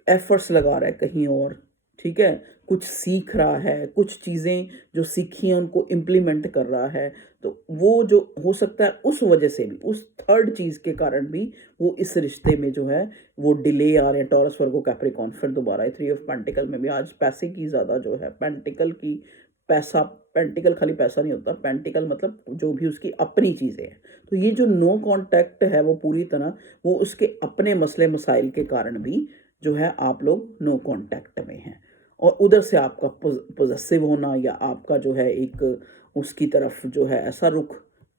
एफर्ट्स लगा रहा है कहीं और, ठीक है, कुछ सीख रहा है, कुछ चीज़ें जो सीखी हैं उनको इम्प्लीमेंट कर रहा है, तो वो जो हो सकता है उस वजह से भी, उस थर्ड चीज़ के कारण भी वो इस रिश्ते में जो है वो डिले आ रहे हैं। टॉरस, वर्गो, कैप्रिकॉर्न, फिर दोबारा 3 ऑफ पेंटिकल में भी आज पैसे की ज़्यादा जो है, पेंटिकल की पैसा, पेंटिकल खाली पैसा नहीं होता, पेंटिकल मतलब जो भी उसकी अपनी चीज़ें हैं। तो ये जो नो कॉन्टैक्ट है वो पूरी तरह वो उसके अपने मसले मसाइल के कारण भी जो है आप लोग नो कांटेक्ट में हैं, और उधर से आपका पॉजेसिव होना या आपका जो है एक उसकी तरफ जो है ऐसा रुख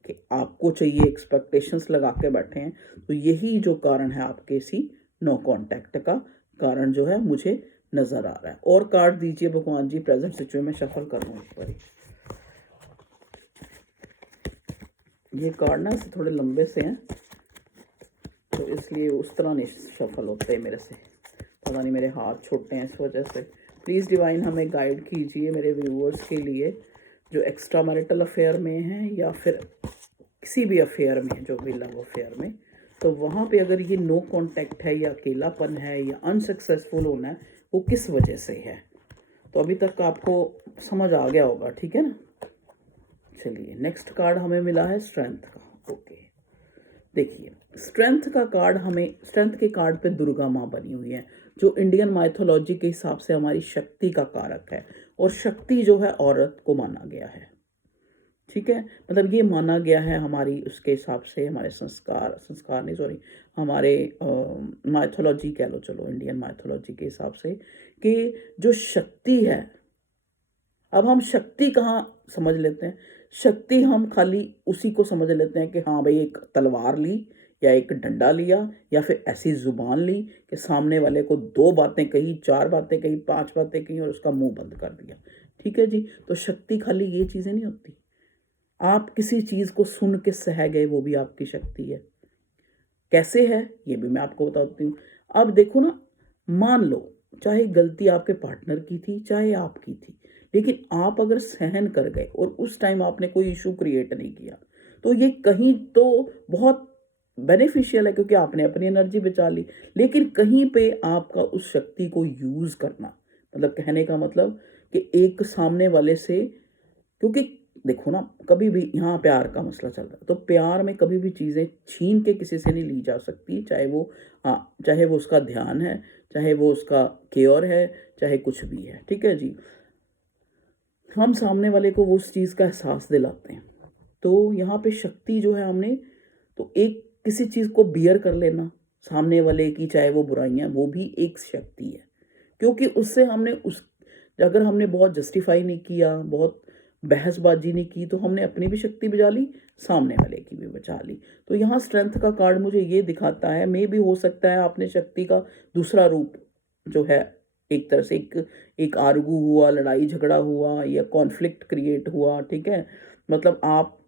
कि आपको चाहिए, एक्सपेक्टेशंस लगा के बैठे हैं, तो यही जो कारण है आपके इसी नो कांटेक्ट का कारण जो है मुझे नज़र आ रहा है। और कार्ड दीजिए भगवान जी, प्रेजेंट सिचुएशन में शफल कर लूँ एक बारी। ये कार्ड ना ऐसे थोड़े लंबे से हैं तो इसलिए उस तरह नहीं शफल होते मेरे से, पता नहीं मेरे हाथ छोटे हैं इस वजह से। प्लीज़ डिवाइन हमें गाइड कीजिए मेरे व्यूअर्स के लिए जो एक्स्ट्रा मैरिटल अफेयर में हैं या फिर किसी भी अफेयर में, जो भी लव अफेयर में, तो वहाँ पे अगर ये नो कांटेक्ट है या अकेलापन है या अनसक्सेसफुल होना है, वो किस वजह से है। तो अभी तक आपको समझ आ गया होगा, ठीक है ना। चलिए नेक्स्ट कार्ड हमें मिला है स्ट्रेंथ का। ओके, देखिए स्ट्रेंथ का कार्ड हमें, स्ट्रेंथ के कार्ड पे दुर्गा माँ बनी हुई है जो इंडियन माइथोलॉजी के हिसाब से हमारी शक्ति का कारक है, और शक्ति जो है औरत को माना गया है, ठीक है। मतलब ये माना गया है हमारी उसके हिसाब से, हमारे संस्कार, संस्कार नहीं सॉरी, हमारे माइथोलॉजी कह लो, चलो इंडियन माइथोलॉजी के हिसाब से, कि जो शक्ति है, अब हम शक्ति कहाँ समझ लेते हैं, शक्ति हम खाली उसी को समझ लेते हैं कि हाँ भाई एक तलवार ली या एक डंडा लिया या फिर ऐसी जुबान ली कि सामने वाले को 2 बातें कही, 4 बातें कही, 5 बातें कही और उसका मुंह बंद कर दिया, ठीक है जी। तो शक्ति खाली ये चीज़ें नहीं होती, आप किसी चीज़ को सुन के सह गए वो भी आपकी शक्ति है। कैसे है ये भी मैं आपको बताती हूँ। अब देखो ना, मान लो चाहे गलती आपके पार्टनर की थी चाहे आपकी थी, लेकिन आप अगर सहन कर गए और उस टाइम आपने कोई इशू क्रिएट नहीं किया, तो ये कहीं तो बहुत बेनिफिशियल है क्योंकि आपने अपनी एनर्जी बचा ली। लेकिन कहीं पे आपका उस शक्ति को यूज़ करना, मतलब कहने का मतलब कि एक सामने वाले से, क्योंकि देखो ना कभी भी यहाँ प्यार का मसला चल रहा है, तो प्यार में कभी भी चीज़ें छीन के किसी से नहीं ली जा सकती, चाहे वो, हाँ, चाहे वो उसका ध्यान है, चाहे वो उसका केयर है, चाहे कुछ भी है, ठीक है जी। हम सामने वाले को वो उस चीज़ का एहसास दिलाते हैं। तो यहाँ पे शक्ति जो है हमने, तो एक किसी चीज़ को बियर कर लेना सामने वाले की, चाहे वो बुराइयाँ, वो भी एक शक्ति है, क्योंकि उससे हमने उस, अगर हमने बहुत जस्टिफाई नहीं किया, बहुत बहसबाजी नहीं की, तो हमने अपनी भी शक्ति बचा ली, सामने वाले की भी बचा ली। तो यहाँ स्ट्रेंथ का कार्ड मुझे ये दिखाता है, मे भी हो सकता है आपने शक्ति का दूसरा रूप जो है, एक तरह से एक आर्गू हुआ, लड़ाई झगड़ा हुआ या कॉन्फ्लिक्ट क्रिएट हुआ, ठीक है। मतलब आप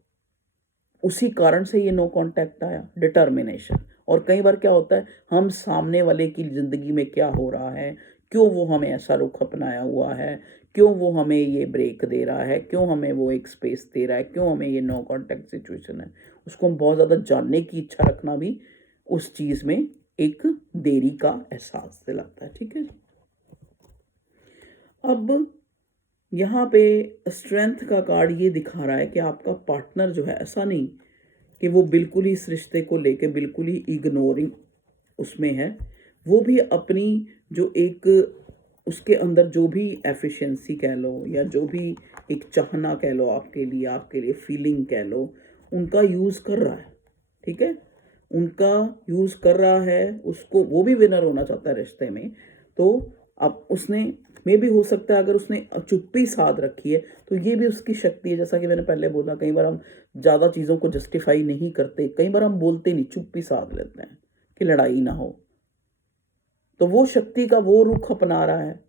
उसी कारण से ये नो कांटेक्ट आया, डिटर्मिनेशन। और कई बार क्या होता है, हम सामने वाले की ज़िंदगी में क्या हो रहा है, क्यों वो हमें ऐसा रुख अपनाया हुआ है, क्यों वो हमें ये ब्रेक दे रहा है, क्यों हमें वो एक स्पेस दे रहा है, क्यों हमें ये नो कांटेक्ट सिचुएशन है, उसको हम बहुत ज़्यादा जानने की इच्छा रखना भी उस चीज़ में एक देरी का एहसास दिलाता है, ठीक है जी। अब यहाँ पे स्ट्रेंथ का कार्ड ये दिखा रहा है कि आपका पार्टनर जो है, ऐसा नहीं कि वो बिल्कुल ही इस रिश्ते को लेके बिल्कुल ही इग्नोरिंग उसमें है, वो भी अपनी जो एक उसके अंदर जो भी एफिशिएंसी कह लो या जो भी एक चाहना कह लो, आपके लिए फीलिंग कह लो, उनका यूज़ कर रहा है, ठीक है, उनका यूज़ कर रहा है, उसको वो भी विनर होना चाहता है रिश्ते में। तो अब उसने, मे भी हो सकता है अगर उसने चुप्पी साध रखी है तो ये भी उसकी शक्ति है। जैसा कि मैंने पहले बोला, कई बार हम ज़्यादा चीज़ों को जस्टिफाई नहीं करते, कई बार हम बोलते नहीं, चुप्पी साध लेते हैं कि लड़ाई ना हो। तो वो शक्ति का वो रुख अपना रहा है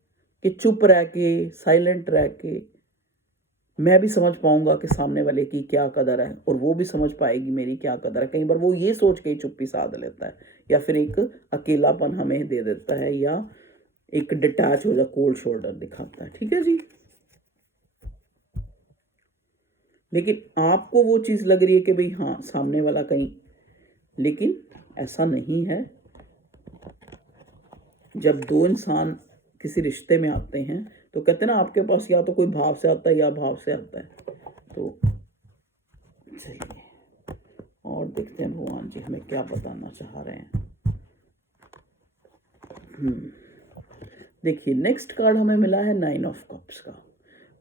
कि चुप रह के, साइलेंट रह के मैं भी समझ पाऊंगा कि सामने वाले की क्या कदर है और वो भी समझ पाएगी मेरी क्या कदर है। कई बार वो ये सोच के ही चुप्पी साध लेता है या फिर एक अकेलापन हमें दे देता है या एक डिटैच हो जा, कोल्ड शोल्डर दिखाता है, ठीक है जी। लेकिन आपको वो चीज़ लग रही है कि भाई हाँ सामने वाला कहीं, लेकिन ऐसा नहीं है। जब दो इंसान किसी रिश्ते में आते हैं तो कहते हैं ना, आपके पास या तो कोई भाव से आता है या भाव से आता है। तो चलिए और देखते हैं भगवान जी हमें क्या बताना चाह रहे हैं। देखिए नेक्स्ट कार्ड हमें मिला है 9 ऑफ कप्स का।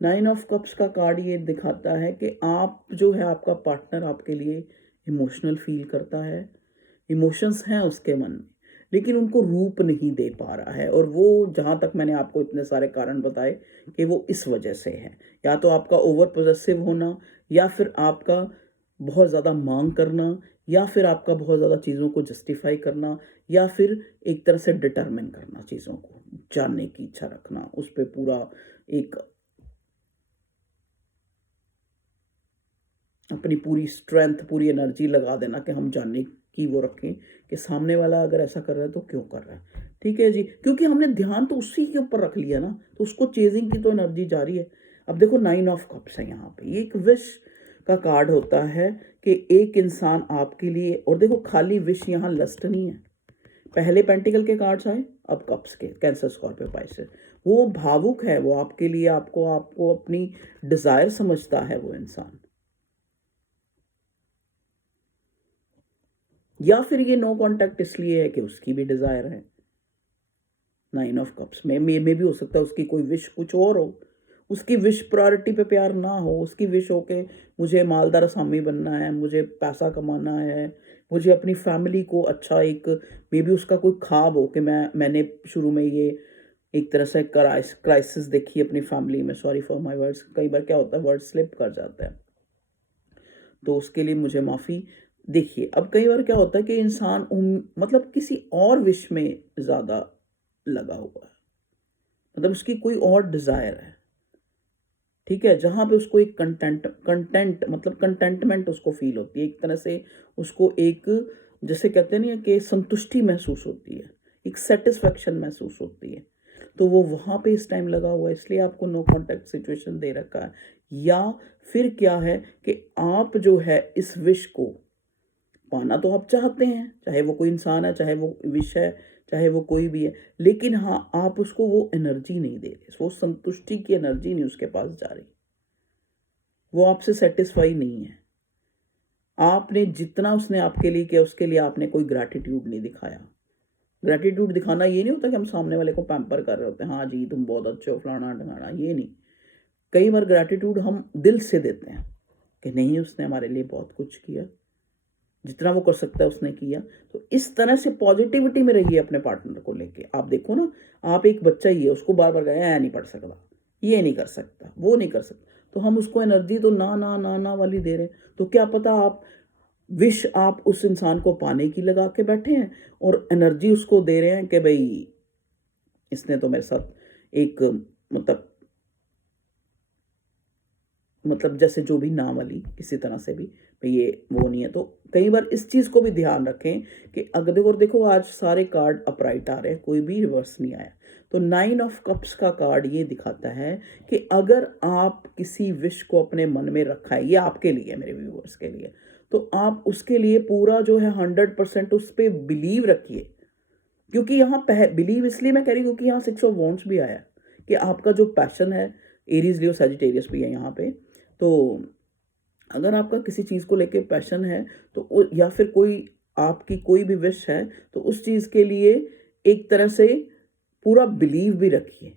9 ऑफ कप्स का कार्ड ये दिखाता है कि आप जो है, आपका पार्टनर आपके लिए इमोशनल फील करता है, इमोशंस हैं उसके मन में, लेकिन उनको रूप नहीं दे पा रहा है। और वो, जहाँ तक मैंने आपको इतने सारे कारण बताए, कि वो इस वजह से है, या तो आपका ओवर पोजेसिव होना, या फिर आपका बहुत ज़्यादा मांग करना, या फिर आपका बहुत ज़्यादा चीज़ों को जस्टिफाई करना, या फिर एक तरह से डिटरमिन करना, चीज़ों को जानने की इच्छा रखना, उस पर पूरा एक अपनी पूरी स्ट्रेंथ, पूरी एनर्जी लगा देना कि हम जानने की वो रखें कि सामने वाला अगर ऐसा कर रहा है तो क्यों कर रहा है। ठीक है जी, क्योंकि हमने ध्यान तो उसी के ऊपर रख लिया ना, तो उसको चेजिंग की तो एनर्जी जा रही है। अब देखो 9 ऑफ कप्स है यहाँ पे, ये एक विश का कार्ड होता है कि एक इंसान आपके लिए, और देखो खाली विश, यहाँ लस्ट नहीं है। पहले पेंटिकल के कार्ड्स आए, अब कप्स के, कैंसर, स्कॉर्पियो, पाइसेस। वो भावुक है, वो आपके लिए, आपको अपनी डिजायर समझता है वो इंसान। या फिर ये नो कांटेक्ट इसलिए है कि उसकी भी डिजायर है। 9 ऑफ कप्स में मे भी हो सकता है उसकी कोई विश कुछ और हो, उसकी विश प्रायोरिटी पे प्यार ना हो, उसकी विश हो के मुझे मालदार असामी बनना है, मुझे पैसा कमाना है, मुझे अपनी फैमिली को अच्छा, एक मे बी उसका कोई ख्वाब हो कि मैंने शुरू में ये एक तरह से क्राइसिस देखी अपनी फैमिली में। सॉरी फॉर माय वर्ड्स, कई बार क्या होता है वर्ड स्लिप कर जाता है, तो उसके लिए मुझे माफ़ी। देखिए अब कई बार क्या होता है कि इंसान मतलब किसी और विश में ज़्यादा लगा हुआ है, मतलब उसकी कोई और डिज़ायर है, ठीक है, जहाँ पे उसको एक कंटेंट मतलब कंटेंटमेंट उसको फील होती है, एक तरह से उसको एक, जैसे कहते हैं ना कि संतुष्टि महसूस होती है, एक सेटिस्फेक्शन महसूस होती है, तो वो वहाँ पे इस टाइम लगा हुआ है, इसलिए आपको नो कांटेक्ट सिचुएशन दे रखा है। या फिर क्या है कि आप जो है इस विश को पाना तो आप चाहते हैं, चाहे वो कोई इंसान है, चाहे वो विश है, चाहे वो कोई भी है, लेकिन हाँ आप उसको वो एनर्जी नहीं दे रहे, वो संतुष्टि की एनर्जी नहीं उसके पास जा रही, वो आपसे सेटिस्फाई नहीं है। आपने जितना उसने आपके लिए किया, उसके लिए आपने कोई ग्रैटिट्यूड नहीं दिखाया। ग्रैटिट्यूड दिखाना ये नहीं होता कि हम सामने वाले को पैम्पर कर रहे होते हैं, हाँ जी तुम बहुत अच्छे हो, फलाना ढंगाना, ये नहीं। कई बार ग्रैटिट्यूड हम दिल से देते हैं कि नहीं उसने हमारे लिए बहुत कुछ किया, जितना वो कर सकता है उसने किया। तो इस तरह से पॉजिटिविटी में रहिए अपने पार्टनर को लेके। आप देखो ना, आप एक बच्चा ही है, उसको बार बार कहें नहीं पढ़ सकता, ये नहीं कर सकता, वो नहीं कर सकता, तो हम उसको एनर्जी तो ना ना ना ना वाली दे रहे हैं। तो क्या पता आप विश आप उस इंसान को पाने की लगा के बैठे हैं, और एनर्जी उसको दे रहे हैं कि भाई इसने तो मेरे साथ एक मतलब जैसे जो भी ना वाली किसी तरह से भी भाई ये वो नहीं है। तो कई बार इस चीज़ को भी ध्यान रखें कि अगर देखो आज सारे कार्ड अपराइट आ रहे हैं, कोई भी रिवर्स नहीं आया। तो 9 ऑफ कप्स का कार्ड ये दिखाता है कि अगर आप किसी विश को अपने मन में रखा है, ये आपके लिए, मेरे व्यूअर्स के लिए, तो आप उसके लिए पूरा जो है 100% उस पर बिलीव रखिए। क्योंकि यहाँ बिलीव इसलिए मैं कह रही हूँ क्योंकि यहाँ 6 ऑफ वॉन्ड्स भी आया कि आपका जो पैशन है, एरीज लियो सजिटेरियस भी है यहाँ पे। तो अगर आपका किसी चीज़ को लेके पैशन है, तो या फिर कोई आपकी कोई भी विश है, तो उस चीज़ के लिए एक तरह से पूरा बिलीव भी रखिए,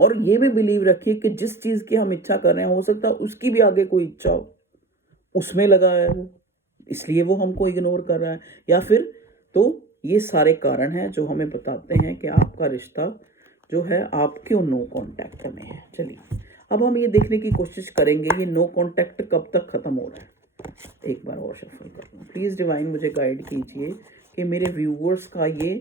और ये भी बिलीव रखिए कि जिस चीज़ की हम इच्छा कर रहे हैं, हो सकता है उसकी भी आगे कोई इच्छा हो, उसमें लगा है वो, इसलिए वो हमको इग्नोर कर रहा है। या फिर, तो ये सारे कारण हैं जो हमें बताते हैं कि आपका रिश्ता जो है आप क्यों नो कांटेक्ट में है। चलिए अब हम ये देखने की कोशिश करेंगे ये नो कांटेक्ट कब तक ख़त्म हो रहा है। एक बार और शफल कर लूँ, प्लीज़ डिवाइन मुझे गाइड कीजिए कि मेरे व्यूवर्स का ये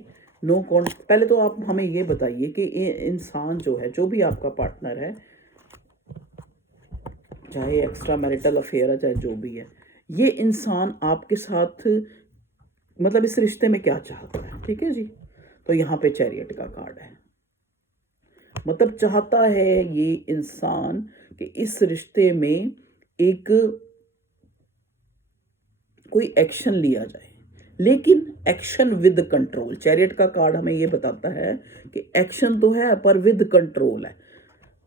नो कांटेक्ट, पहले तो आप हमें ये बताइए कि ये इंसान जो है, जो भी आपका पार्टनर है, चाहे एक्स्ट्रा मैरिटल अफेयर है, चाहे जो भी है, ये इंसान आपके साथ मतलब इस रिश्ते में क्या चाहता है। ठीक है जी, तो यहाँ पे चैरियट का कार्ड है, मतलब चाहता है ये इंसान कि इस रिश्ते में एक कोई एक्शन लिया जाए, लेकिन एक्शन विद कंट्रोल। चैरियट का कार्ड हमें ये बताता है कि एक्शन तो है पर विद कंट्रोल है,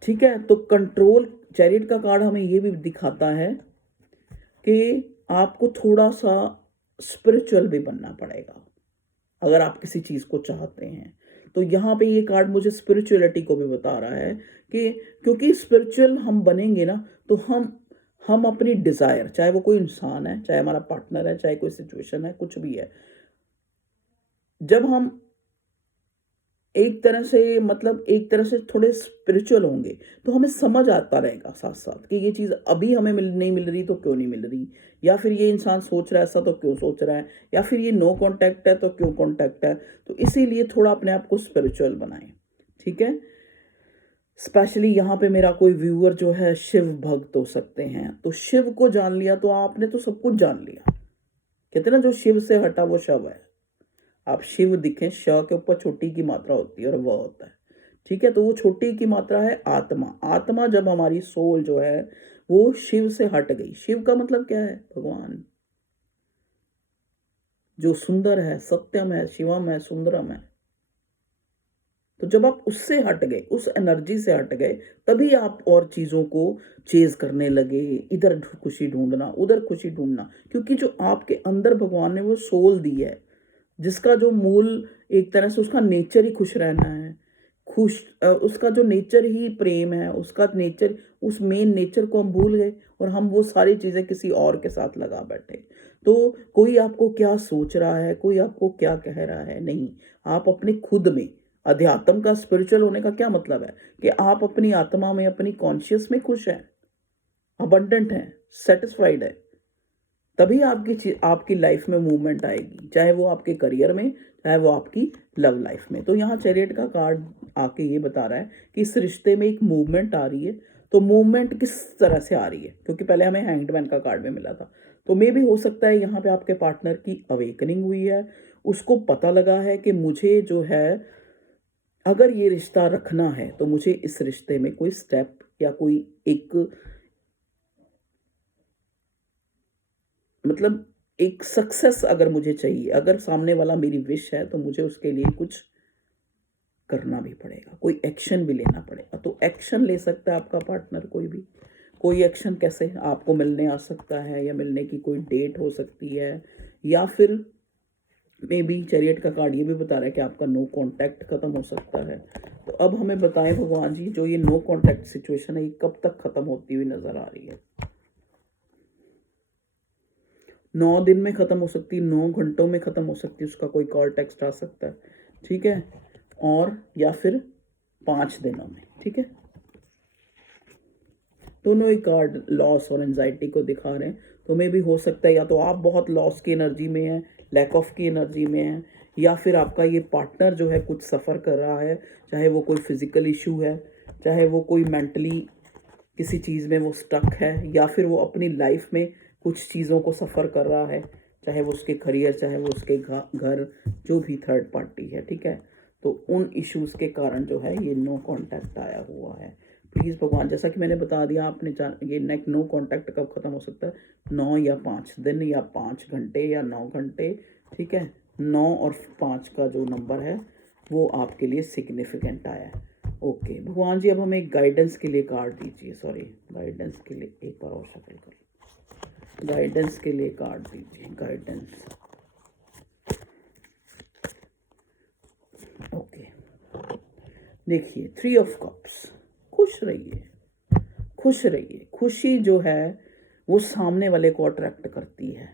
ठीक है। तो कंट्रोल, चैरियट का कार्ड हमें ये भी दिखाता है कि आपको थोड़ा सा स्पिरिचुअल भी बनना पड़ेगा अगर आप किसी चीज़ को चाहते हैं। तो यहाँ पे ये कार्ड मुझे स्पिरिचुअलिटी को भी बता रहा है कि क्योंकि स्पिरिचुअल हम बनेंगे ना, तो हम अपनी डिज़ायर, चाहे वो कोई इंसान है, चाहे हमारा पार्टनर है, चाहे कोई सिचुएशन है, कुछ भी है, जब हम एक तरह से थोड़े स्पिरिचुअल होंगे तो हमें समझ आता रहेगा साथ साथ कि ये चीज़ अभी हमें नहीं मिल रही तो क्यों नहीं मिल रही, या फिर ये इंसान सोच रहा है ऐसा तो क्यों सोच रहा है, या फिर ये नो कांटेक्ट है तो क्यों कांटेक्ट है। तो इसीलिए थोड़ा अपने आप को स्पिरिचुअल बनाएं, ठीक है। स्पेशली यहाँ पे मेरा कोई व्यूअर जो है शिव भक्त हो सकते हैं, तो शिव को जान लिया तो आपने तो सब कुछ जान लिया। कहते हैं ना, जो शिव से हटा वो शव है। आप शिव दिखें, श के ऊपर छोटी की मात्रा होती है और वह होता है, ठीक है। तो वो छोटी की मात्रा है आत्मा। आत्मा जब हमारी सोल जो है वो शिव से हट गई, शिव का मतलब क्या है? भगवान, जो सुंदर है, सत्यम है, शिवम है, सुंदरम है। तो जब आप उससे हट गए, उस एनर्जी से हट गए, तभी आप और चीज़ों को चेज करने लगे, इधर खुशी ढूंढना, उधर खुशी ढूंढना। क्योंकि जो आपके अंदर भगवान ने वो सोल दी है, जिसका जो मूल, एक तरह से उसका नेचर ही खुश रहना है, उसका जो नेचर ही प्रेम है, उसका नेचर, उस मेन नेचर को हम भूल गए और हम वो सारी चीज़ें किसी और के साथ लगा बैठे। तो कोई आपको क्या सोच रहा है, कोई आपको क्या कह रहा है, नहीं, आप अपने खुद में, अध्यात्म का, स्पिरिचुअल होने का क्या मतलब है कि आप अपनी आत्मा में, अपनी कॉन्शियस में खुश हैं, अबंडेंट हैं, सेटिस्फाइड है। तभी आपकी लाइफ में मूवमेंट आएगी, चाहे वो आपके करियर में, चाहे वो आपकी लव लाइफ में। तो यहाँ चैरियट का कार्ड आके ये बता रहा है कि इस रिश्ते में एक मूवमेंट आ रही है। तो मूवमेंट किस तरह से आ रही है, क्योंकि पहले हमें हैंग्ड का कार्ड में मिला था। तो मे भी हो सकता है यहाँ पे आपके पार्टनर की अवेकनिंग हुई है, उसको पता लगा है कि मुझे जो है, अगर ये रिश्ता रखना है तो मुझे इस रिश्ते में कोई स्टेप या कोई एक, मतलब एक सक्सेस अगर मुझे चाहिए, अगर सामने वाला मेरी विश है, तो मुझे उसके लिए कुछ करना भी पड़ेगा, कोई एक्शन भी लेना पड़ेगा। तो एक्शन ले सकता है आपका पार्टनर कोई भी। कोई एक्शन कैसे? आपको मिलने आ सकता है, या मिलने की कोई डेट हो सकती है, या फिर मे बी चैरियट का कार्ड ये भी बता रहा है कि आपका नो कांटेक्ट खत्म हो सकता है। तो अब हमें बताएं भगवान जी, जो ये नो कांटेक्ट सिचुएशन है, ये कब तक खत्म होती हुई नजर आ रही है? 9 दिन में खत्म हो सकती है, 9 घंटों में खत्म हो सकती है, उसका कोई कॉल टेक्स्ट आ सकता है, ठीक है, और या फिर 5 दिनों में, ठीक है। दोनों ही कार्ड लॉस और एंजाइटी को दिखा रहे हैं। तो मे भी हो सकता है या तो आप बहुत लॉस की एनर्जी में हैं, लैक ऑफ की एनर्जी में हैं, या फिर आपका ये पार्टनर जो है कुछ सफ़र कर रहा है, चाहे वो कोई फिजिकल इशू है, चाहे वो कोई मेंटली किसी चीज़ में वो स्टक है, या फिर वो अपनी लाइफ में कुछ चीज़ों को सफ़र कर रहा है, चाहे वो उसके करियर, चाहे वो उसके घर, जो भी थर्ड पार्टी है, ठीक है। तो उन इश्यूज़ के कारण जो है ये नो कांटेक्ट आया हुआ है। प्लीज़ भगवान, जैसा कि मैंने बता दिया, आपने ये नेक नो कांटेक्ट कब ख़त्म हो सकता है? 9 या 5 दिन, या 5 घंटे, या 9 घंटे, ठीक है। 9 और 5 का जो नंबर है वो आपके लिए सिग्निफिकेंट आया है। ओके भगवान जी, अब हमें एक गाइडेंस के लिए कार्ड दीजिए, सॉरी, गाइडेंस के लिए एक बार और शफल कर, गाइडेंस के लिए कार्ड दीजिए, गाइडेंस। ओके, देखिए 3 ऑफ कप्स। खुश रहिए, खुश रहिए। खुशी जो है वो सामने वाले को अट्रैक्ट करती है।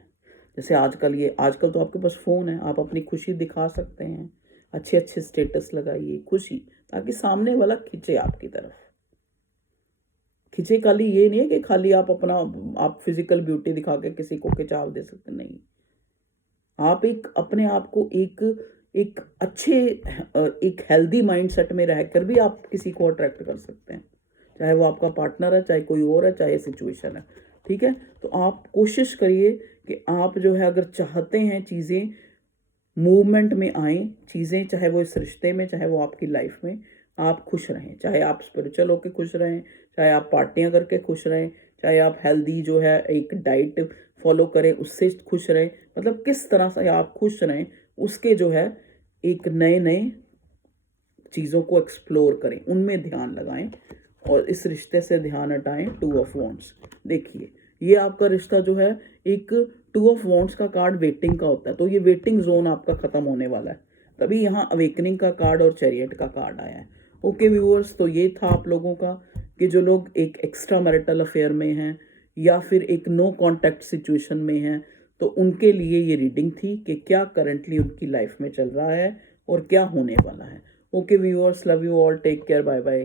जैसे आजकल तो आपके पास फ़ोन है, आप अपनी खुशी दिखा सकते हैं, अच्छे अच्छे स्टेटस लगाइए खुशी, ताकि सामने वाला खिंचे आपकी तरफ। खिंचे, खाली ये नहीं है कि खाली आप फिजिकल ब्यूटी दिखा के किसी को खिंचाव दे सकते, नहीं। आप एक अपने आप को एक अच्छे, एक हेल्दी माइंडसेट में रहकर भी आप किसी को अट्रैक्ट कर सकते हैं, चाहे वो आपका पार्टनर है, चाहे कोई और है, चाहे सिचुएशन है, ठीक है। तो आप कोशिश करिए कि आप जो है, अगर चाहते हैं चीज़ें मूवमेंट में आए, चीज़ें, चाहे वो इस रिश्ते में, चाहे वो आपकी लाइफ में, आप खुश रहें। चाहे आप स्पिरिचुअल होकर खुश रहें, चाहे आप पार्टियां करके खुश रहें, चाहे आप हेल्दी जो है एक डाइट फॉलो करें उससे खुश रहें, मतलब किस तरह से आप खुश रहें उसके जो है एक नए नए चीज़ों को एक्सप्लोर करें, उनमें ध्यान लगाएं और इस रिश्ते से ध्यान हटाएं। 2 ऑफ वॉन्ड्स, देखिए ये आपका रिश्ता जो है एक 2 ऑफ वॉन्ड्स का कार्ड वेटिंग का होता है, तो ये वेटिंग जोन आपका ख़त्म होने वाला है, तभी यहाँ अवेकनिंग का कार्ड और चैरियट का कार्ड आया है। ओके व्यूअर्स, तो ये था आप लोगों का कि जो लोग एक एक्स्ट्रा मैरिटल अफेयर में हैं या फिर एक नो कॉन्टैक्ट सिचुएशन में हैं, तो उनके लिए ये रीडिंग थी कि क्या करंटली उनकी लाइफ में चल रहा है और क्या होने वाला है। Okay viewers, love you all, take care, bye bye.